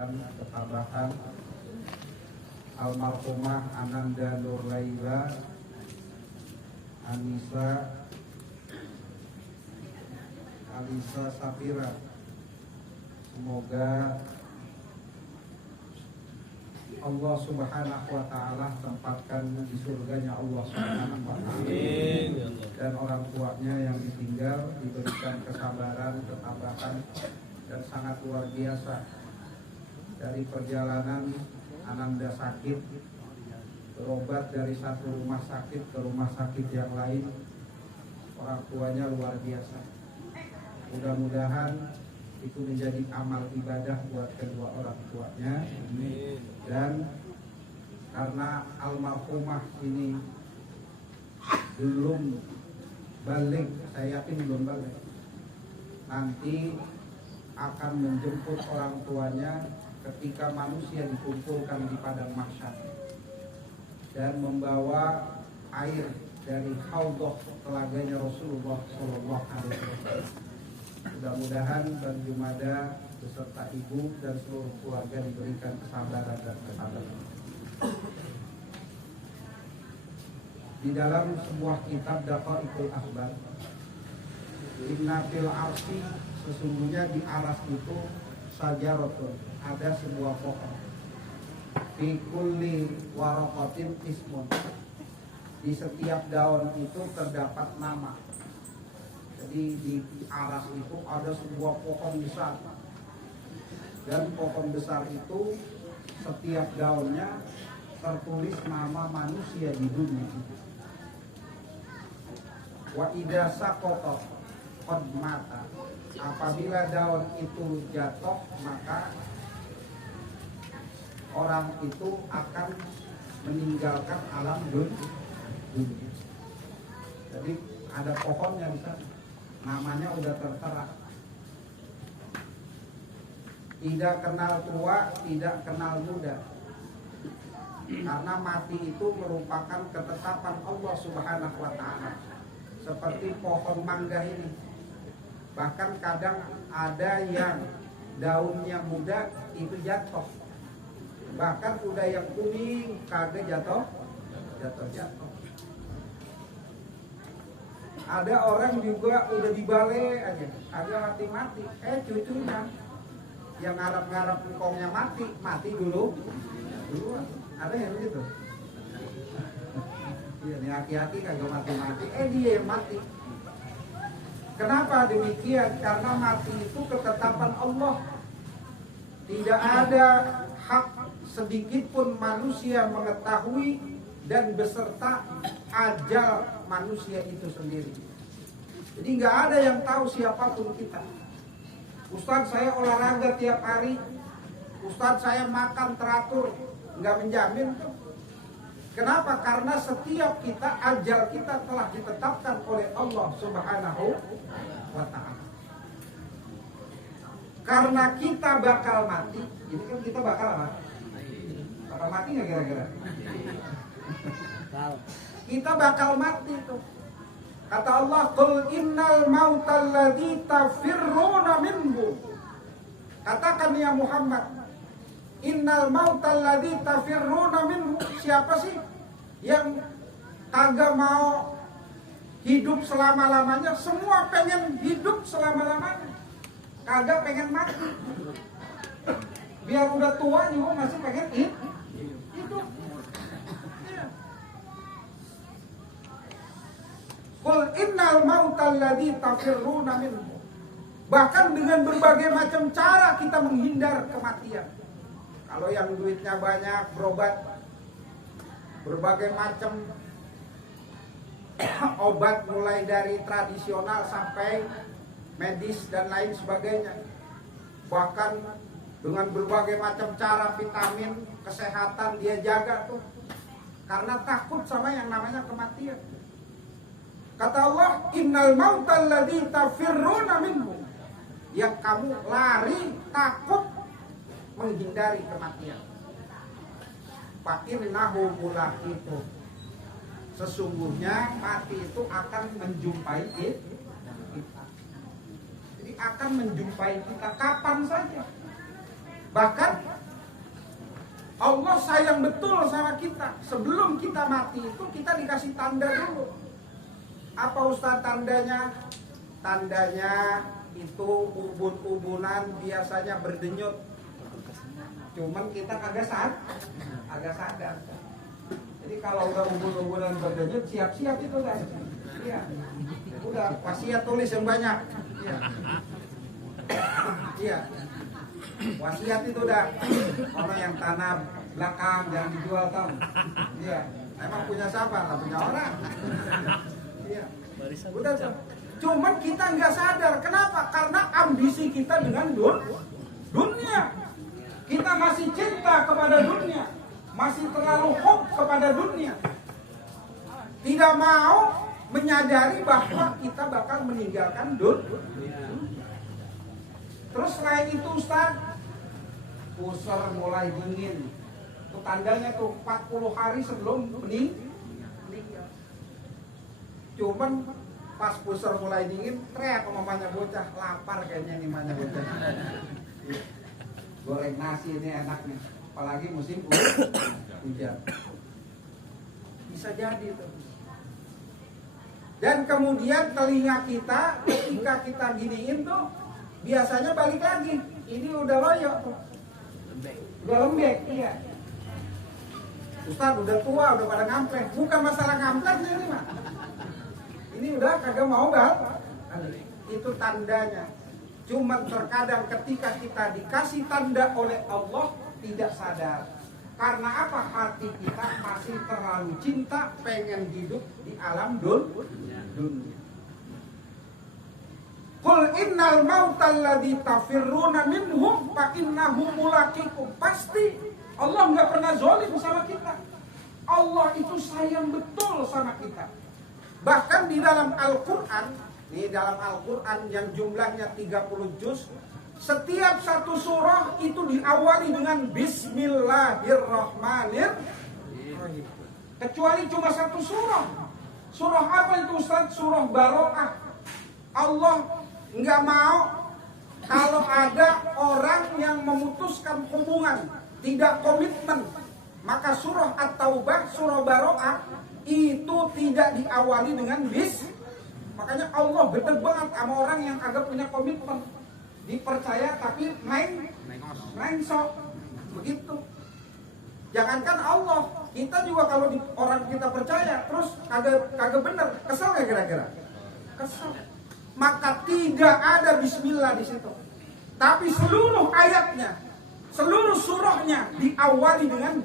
Ketabahan almarhumah Ananda Nurlaila Anissa Alisa Safira, semoga Allah Subhanahu wa Ta'ala tempatkan di surganya Allah Subhanahu wa Ta'ala. Dan orang tuanya yang ditinggal diberikan kesabaran, ketabahan, dan sangat luar biasa. Dari perjalanan Ananda sakit, berobat dari satu rumah sakit ke rumah sakit yang lain, orang tuanya luar biasa. Mudah-mudahan itu menjadi amal ibadah buat kedua orang tuanya. Dan karena almarhumah ini belum balik, saya yakin belum balik, nanti akan menjemput orang tuanya ketika manusia dikumpulkan di padang mahsyar dan membawa air dari haudh telaganya Rasulullah SAW. Mudah-mudahan Bang Jumada beserta ibu dan seluruh keluarga diberikan kesabaran dan ketabahan. Di dalam sebuah kitab Daqaiqul Akhbar, Inna fil arsi, sesungguhnya di aras itu sajaratun, ada sebuah pohon. Fi kulli waraqatin ismun, di setiap daun itu terdapat nama. Jadi di aras itu ada sebuah pohon besar, dan pohon besar itu setiap daunnya tertulis nama manusia di dunia. Wa idza saqata qad mata, apabila daun itu jatuh maka orang itu akan meninggalkan alam dunia. Jadi ada pohonnya di sana, namanya udah tertera. Tidak kenal tua, tidak kenal muda. Karena mati itu merupakan ketetapan Allah Subhanahu wa Ta'ala. Seperti pohon mangga ini, bahkan kadang ada yang daunnya muda itu jatuh, bahkan udah yang kuning kagak jatuh. Ada orang juga udah dibalik aja, kagak mati-mati, cucunya yang ngarap-ngarap engkongnya mati dulu. Ada yang begitu. Iya, nih aki-aki kagak mati-mati, dia yang mati. Kenapa demikian? Karena mati itu ketetapan Allah. Tidak ada hak sedikit pun manusia mengetahui dan beserta ajal manusia itu sendiri. Jadi nggak ada yang tahu siapapun kita. Ustadz, saya olahraga tiap hari, Ustadz saya makan teratur, nggak menjamin tuh. Kenapa? Karena setiap kita, ajal kita telah ditetapkan oleh Allah Subhanahu wa Ta'ala. Karena kita bakal mati, ini kan kita bakal apa? Bakal mati nggak kira-kira? Kita bakal mati tuh. Kata Allah, qul innal mautal ladzi tafirruna minhu. Katakan ya Muhammad, innal mautal ladzi tafirruna minhu. Siapa sih yang kagak mau hidup selama-lamanya? Semua pengen hidup selama-lamanya, kagak pengen mati. Biar udah tua juga masih pengen hidup. Qul innal mautal ladzi tafirruna minhu. Bahkan dengan berbagai macam cara kita menghindar kematian. Kalau yang duitnya banyak berobat berbagai macam obat, mulai dari tradisional sampai medis dan lain sebagainya. Bahkan dengan berbagai macam cara, vitamin, kesehatan dia jaga tuh, karena takut sama yang namanya kematian. Kata Allah, innal mautal ladzi tafirruna minhu, yang kamu lari, takut, menghindari kematian. Fa'innahu mulaqitu, sesungguhnya mati itu akan menjumpai kita. Jadi akan menjumpai kita kapan saja. Bahkan Allah sayang betul sama kita. Sebelum kita mati itu kita dikasih tanda dulu. Apa Ustaz tandanya? Tandanya itu ubun-ubunan biasanya berdenyut. Cuman kita kagak sadar. Jadi kalau udah ubun-ubunan berdenyut, siap-siap itu kan. Iya. Udah wasiat tulis yang banyak. Iya. Iya. Wasiat itu udah orang yang tanam belakang jangan dijual tau. Iya. Emang punya siapa? Lah punya orang. Iya. Udah tuh. Cuman kita nggak sadar. Kenapa? Karena ambisi kita dengan dunia. Kita masih cinta kepada dunia. Masih terlalu hope kepada dunia. Tidak mau menyadari bahwa kita bakal meninggalkan dunia. Terus selain itu Ustaz, pusar mulai dingin. Itu tandanya tuh 40 hari sebelum meninggal. Cuman pas pusar mulai dingin, teriak ke mamanya bocah, lapar kayaknya nih mamanya bocah. Goreng nasi ini enak nih, apalagi musim hujan. Bisa jadi tuh. Dan kemudian telinga kita ketika kita giniin tuh biasanya balik lagi. Ini udah loyo tuh. Udah lembek, iya. Ustaz udah tua, udah pada ngamplek. Bukan masalah ngampleknya ini mah. Ini udah kagak mau itu tandanya. Cuma terkadang ketika kita dikasih tanda oleh Allah tidak sadar. Karena apa? Hati kita masih terlalu cinta, pengen hidup di alam dunia. Qul innal mautal ladzi tafirruna minhum fa innahu mulaqikum. Pasti Allah nggak pernah zalim sama kita. Allah itu sayang betul sama kita. Bahkan di dalam Al-Qur'an, yang jumlahnya 30 juz, setiap satu surah itu diawali dengan Bismillahirrahmanirrahim. Kecuali cuma satu surah. Surah apa itu Ustaz? Surah Baroah. Allah nggak mau kalau ada orang yang memutuskan hubungan, tidak komitmen. Maka surah At-Taubah, surah Baroah itu tidak diawali dengan Makanya Allah gede banget sama orang yang agak punya komitmen. Dipercaya tapi main sok. Begitu. Jangankan Allah, kita juga kalau orang kita percaya terus kagak bener, kesel gak kira-kira? Kesel. Maka tidak ada bismillah di situ. Tapi seluruh ayatnya, seluruh surahnya diawali dengan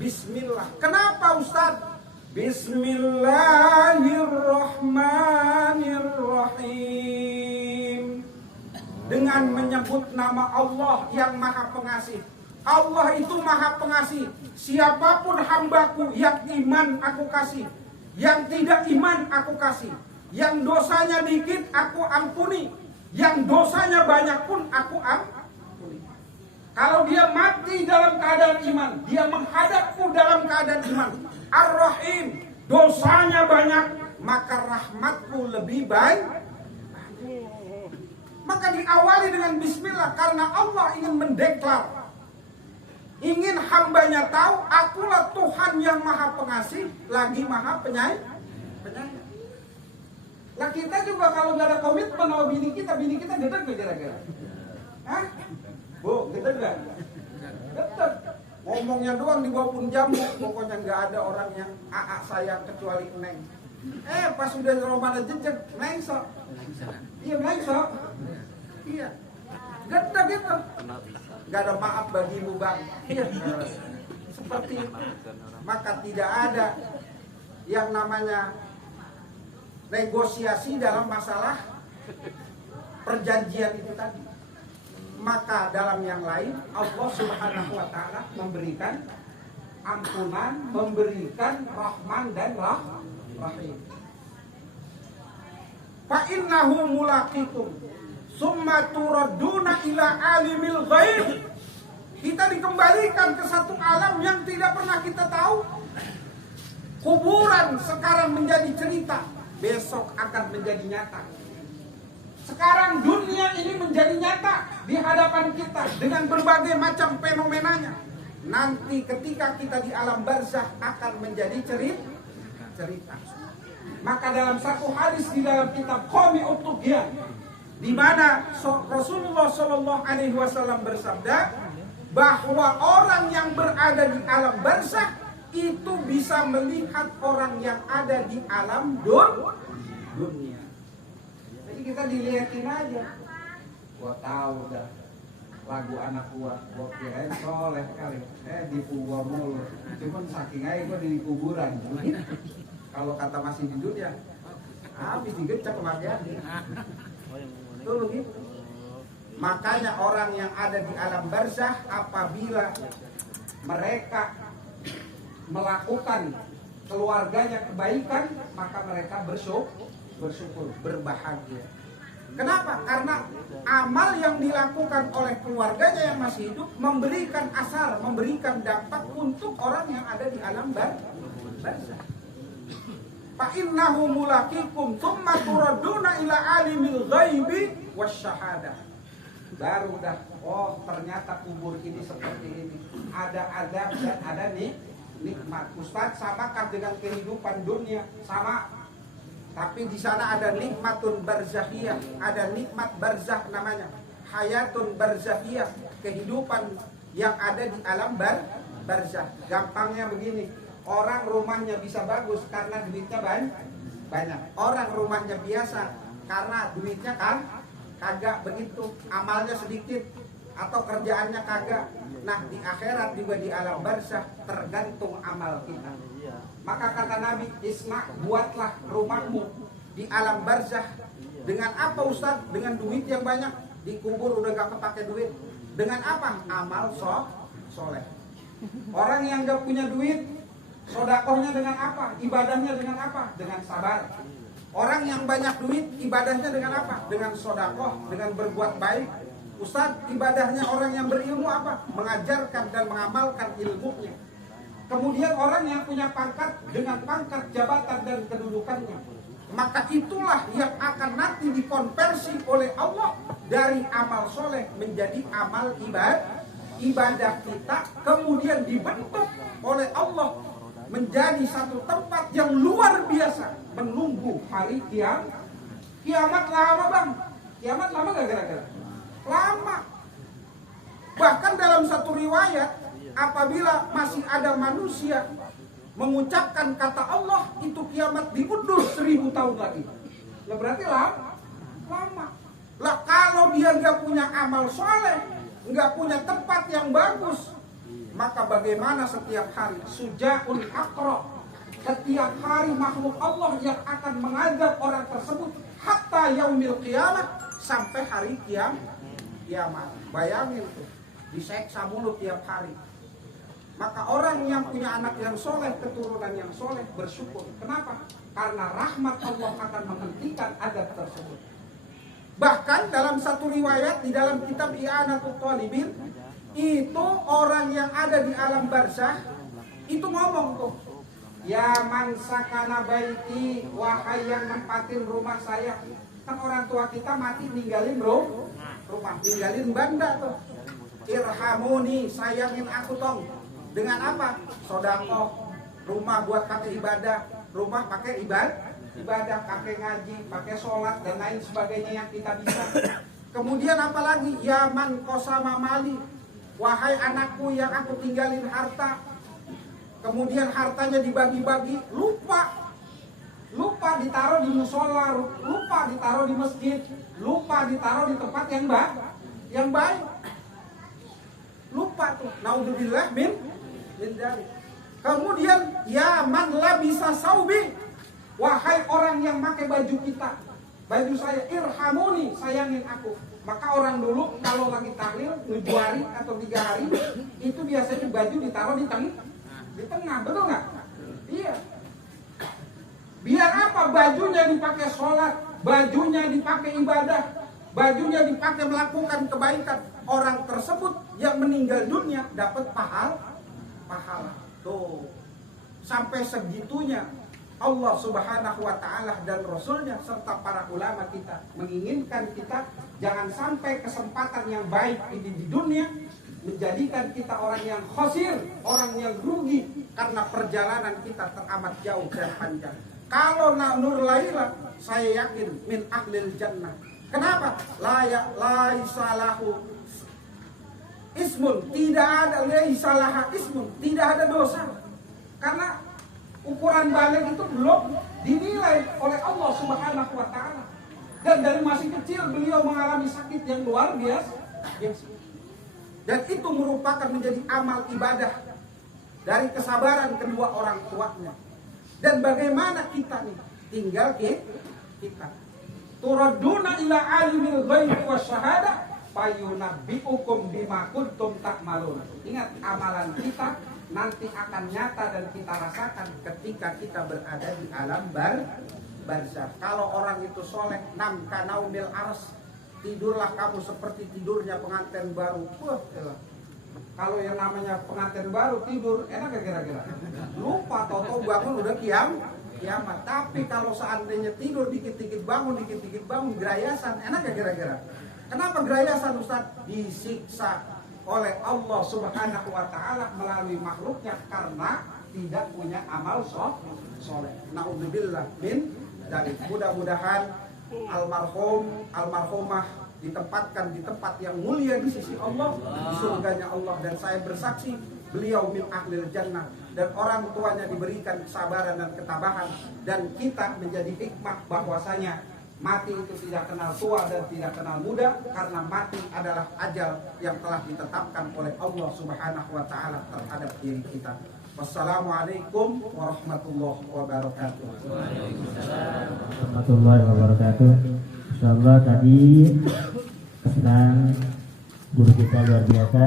bismillah. Kenapa Ustaz? Bismillahirrahmanirrahim. Dengan menyebut nama Allah yang Maha Pengasih. Allah itu Maha Pengasih. Siapapun hambaku yang iman aku kasih, yang tidak iman aku kasih, yang dosanya dikit aku ampuni, yang dosanya banyak pun aku ampuni. Kalau dia mati dalam keadaan iman, dia menghadapku dalam keadaan iman, Ar-Rahim, dosanya banyak, maka rahmatku lebih baik. Maka diawali dengan bismillah karena Allah ingin mendeklar, ingin hambanya tahu akulah Tuhan yang Maha Pengasih lagi Maha Penyayang. Lah kita juga kalau nggak ada komitmen sama bini kita gedeg gak kira-kira? Hah? Bu, gedeg gak? Gedeg. Ngomongnya doang di bawah pun jamu, pokoknya nggak ada orang yang AA sayang kecuali Neng. Pas udah Ramadan jejak, Neng sok. Iya Neng sok. Iya. Gedeg itu. Nggak ada maaf bagimu bang. Iya. Seperti itu. Maka tidak ada yang namanya negosiasi dalam masalah perjanjian itu tadi. Maka dalam yang lain Allah Subhanahu wa taala memberikan ampunan, memberikan Rahman dan Rahim. Fa innahu mulaqikum summa turadduna ila alimil ghaib. Kita dikembalikan ke satu alam yang tidak pernah kita tahu. Kuburan sekarang menjadi cerita, besok akan menjadi nyata. Sekarang dunia ini menjadi nyata di hadapan kita dengan berbagai macam fenomenanya. nanti ketika kita di alam barzakh akan menjadi cerita. Maka dalam satu hadis di dalam kitab Qami'ut Tughyan, di mana Rasulullah Shallallahu Alaihi Wasallam bersabda bahwa orang yang berada di alam barzakh itu bisa melihat orang yang ada di alam dunia. Jadi kita dilihatin aja. Gua tahu dah lagu anak gua kirain soleh kali. Dikubur mulu. Cuman saking aja gua di kuburan. Kalau kata masih di dunia, habis digecek kematian. Tuh gitu. Makanya orang yang ada di alam barzakh apabila mereka melakukan keluarganya kebaikan, maka mereka bersyukur, berbahagia. Kenapa? Karena amal yang dilakukan oleh keluarganya yang masih hidup memberikan asar, memberikan dampak untuk orang yang ada di alam barzakh. Fa innahu mulaqikum tsumma turadduna ila alimil ghaibi wasyahadah. Baru dah, oh ternyata kubur ini seperti ini. Ada adab dan ada nikmat. Ustaz, samakan dengan kehidupan dunia? Sama. Tapi di sana ada nikmatun barzakhiyah, ada nikmat barzakh namanya. Hayatun barzakhiyah, kehidupan yang ada di alam barzakh. Gampangnya begini, orang rumahnya bisa bagus karena duitnya banyak. Orang rumahnya biasa karena duitnya kagak begitu, amalnya sedikit atau kerjaannya kagak. Nah, di akhirat juga di alam barzakh tergantung amal kita. Maka kata Nabi, Isma, buatlah rumahmu di alam barzakh dengan apa Ustaz? Dengan duit yang banyak. Dikubur udah gak kepake duit. Dengan apa? Amal soleh. Orang yang gak punya duit, sodakohnya dengan apa? Ibadahnya dengan apa? Dengan sabar. Orang yang banyak duit, ibadahnya dengan apa? Dengan sodakoh, dengan berbuat baik. Ustaz, ibadahnya orang yang berilmu apa? Mengajarkan dan mengamalkan ilmunya. Kemudian orang yang punya pangkat dengan pangkat jabatan dan kedudukannya. Maka itulah yang akan nanti dikonversi oleh Allah dari amal soleh menjadi amal ibadah kita. Kemudian dibentuk oleh Allah menjadi satu tempat yang luar biasa menunggu hari kiamat lama bang. Kiamat lama gak kira-kira? Lama. Bahkan dalam satu riwayat, apabila masih ada manusia mengucapkan kata Allah, itu kiamat diundur 1000 tahun lagi. Lah berarti lama. Lah kalau dia nggak punya amal soleh, nggak punya tempat yang bagus, maka bagaimana setiap hari sujaun akro, setiap hari makhluk Allah yang akan mengadab orang tersebut hatta yaumil qiyamah, sampai hari kiamat. Bayangin tuh, diseksa mulut tiap hari. Maka orang yang punya anak yang soleh, keturunan yang soleh, bersyukur. Kenapa? Karena rahmat Allah akan menghentikan adab tersebut. Bahkan dalam satu riwayat di dalam kitab I'anatul Talibin, itu orang yang ada di alam barzakh itu ngomong tuh, ya man sakana baiti, wahai yang nempatin rumah saya. Kan orang tua kita mati ninggalin rumah, ninggalin banda tuh. Irhamuni, sayangin aku tong. Dengan apa? Sodakoh, rumah buat pakai ibadah, rumah pakai ibadah, pakai ngaji, pakai sholat dan lain sebagainya yang kita bisa. Kemudian apalagi? Ya man qasama mali, wahai anakku yang aku tinggalin harta. Kemudian hartanya dibagi-bagi, lupa ditaruh di musola, lupa ditaruh di masjid, lupa ditaruh di tempat yang baik. Lupa tuh. Naudzubillah min dzalik. Kemudian ya man labisa saubi, wahai orang yang pakai baju kita, baju saya, irhamuni, sayangin aku. Maka orang dulu kalau lagi tahlil 2 hari atau 3 hari itu biasanya baju ditaruh di tengah, betul nggak? Iya. Biar apa? Bajunya dipakai sholat, bajunya dipakai ibadah, bajunya dipakai melakukan kebaikan. Orang tersebut yang meninggal dunia dapat pahala. Tuh. Sampai segitunya Allah Subhanahu wa ta'ala dan Rasulnya serta para ulama kita menginginkan kita jangan sampai kesempatan yang baik ini di dunia menjadikan kita orang yang khosir, orang yang rugi karena perjalanan kita teramat jauh dan panjang. Kalau nur laila, saya yakin min ahlil jannah. Kenapa? Laisa lahu ismun, tidak ada laisa laha ismun, tidak ada dosa. Karena ukuran balik itu belum dinilai oleh Allah Subhanahu wa taala. Dan dari masih kecil beliau mengalami sakit yang luar biasa. Dan itu merupakan menjadi amal ibadah dari kesabaran kedua orang tuanya. Dan bagaimana kita nih? Tinggal kita. Turaduna ila alimil ghaibi wasyahada fayunabbiukum bima kuntum ta'malun. Ingat, amalan kita nanti akan nyata dan kita rasakan ketika kita berada di alam barzakh. Kalau orang itu soleh, nam kanaumil ars, tidurlah kamu seperti tidurnya pengantin baru. Kalau yang namanya pengantin baru tidur, enak gak kira-kira? Lupa, tau-tau bangun udah kiamat. Tapi kalau seandainya tidur dikit-dikit bangun, gerayasan, enak gak kira-kira? Kenapa gerayasan, Ustaz? Disiksa oleh Allah Subhanahu wa taala melalui makhluknya karena tidak punya amal soleh. Naudzubillah min dzalik. Mudah-mudahan almarhumah ditempatkan di tempat yang mulia di sisi Allah, di surganya Allah. Dan saya bersaksi beliau min ahlil jannah, dan orang tuanya diberikan kesabaran dan ketabahan, dan kita menjadi hikmah bahwasanya mati itu tidak kenal tua dan tidak kenal muda, karena mati adalah ajal yang telah ditetapkan oleh Allah Subhanahu wa taala terhadap diri kita. Wassalamualaikum warahmatullahi wabarakatuh. Warahmatullahi wabarakatuh. Insyaallah tadi kesan guru kita luar biasa.